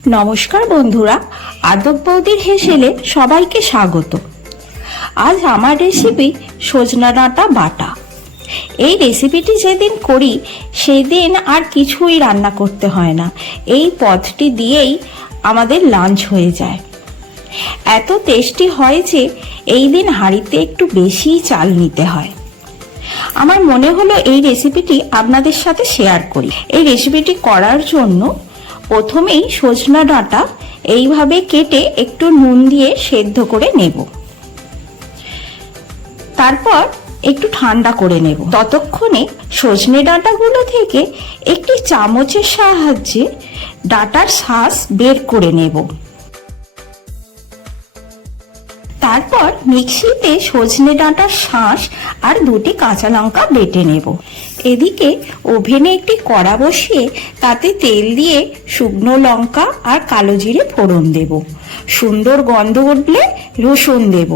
নমস্কার বন্ধুরা, আদব বৌদির হেসেলে সবাইকে স্বাগত। আজ আমার রেসিপি সজনা ডাঁটা বাটা। এই রেসিপিটি যেদিন করি সেদিন আর কিছুই রান্না করতে হয় না। এই পদটি দিয়েই আমাদের লাঞ্চ হয়ে যায়। এত টেস্টি হয় যে এই দিন হাঁড়িতে একটু বেশি চাল নিতে হয়। আমার মনে হলো এই রেসিপিটি আপনাদের সাথে শেয়ার করি। এই রেসিপিটি করার জন্য প্রথমেই সজনা ডাঁটা এইভাবে কেটে একটু নুন দিয়ে সেদ্ধ করে নেব, তারপর একটু ঠান্ডা করে নেব। ততক্ষণে সজনে ডাঁটাগুলো থেকে একটি চামচের সাহায্যে ডাঁটার শাঁস বের করে নেব। তারপর মিক্সিতে সজনে ডাঁটার শাঁস আর দুটি কাঁচা লঙ্কা বেটে নেব। এদিকে ওভেনে একটি কড়া বসিয়ে তাতে তেল দিয়ে শুকনো লঙ্কা আর কালো জিরে ফোড়ন দেব। সুন্দর গন্ধ উঠলে রসুন দেব।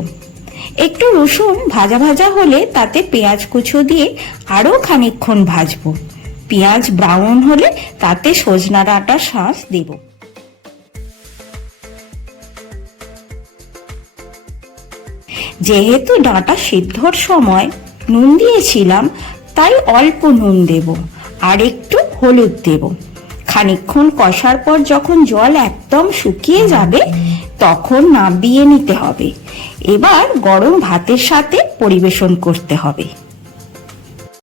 একটু রসুন ভাজা ভাজা হলে তাতে পেঁয়াজ কুচো দিয়ে আরও খানিকক্ষণ ভাজবো। পেঁয়াজ ব্রাউন হলে তাতে সজনা ডাঁটার শাঁস দেব। যেহেতু ডাঁটা সিদ্ধর সময় নুন দিয়েছিলাম, তাই অল্প নুন দেব আর একটু হলুদ দেব। খানিকক্ষণ কষার পর যখন জল একদম শুকিয়ে যাবে তখন নামিয়ে নিতে হবে। এবার গরম ভাতের সাথে পরিবেশন করতে হবে।